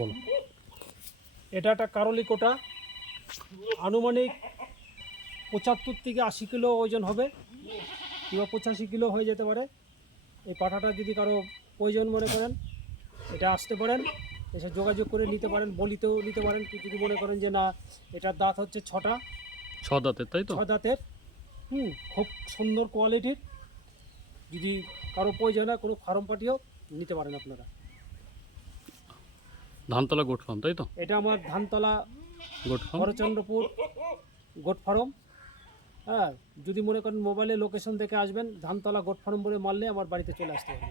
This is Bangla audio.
বলো। এটা একটা কারলি কোটা। আনুমানিক পঁচাত্তর থেকে আশি কিলো ওজন হবে কিংবা পঁচাশি কিলো হয়ে যেতে পারে। এই পাঠাটা যদি কারও প্রয়োজন মনে করেন এটা আসতে পারেন এসে যোগাযোগ করে নিতে পারেন বলিতেও নিতে পারেন। কি যদি মনে করেন যে না এটার দাঁত হচ্ছে ছটা। ছ দাঁতের তাই তো? ছ দাঁতের। হুম খুব সুন্দর কোয়ালিটির। যদি কারও প্রয়োজন হয় কোনো ফার্ম পাটিও নিতে পারেন আপনারা। ধানতলা গোট ফার্ম তাই তো? এটা আমার Dhantala goat farm Harachandrapur goat farm হ্যাঁ যদি মনে করেন মোবাইলে লোকেশন দেখে আসবেন ধানতলা গোট ফার্ম বলে মারলে আমার বাড়িতে চলে আসতে হবে।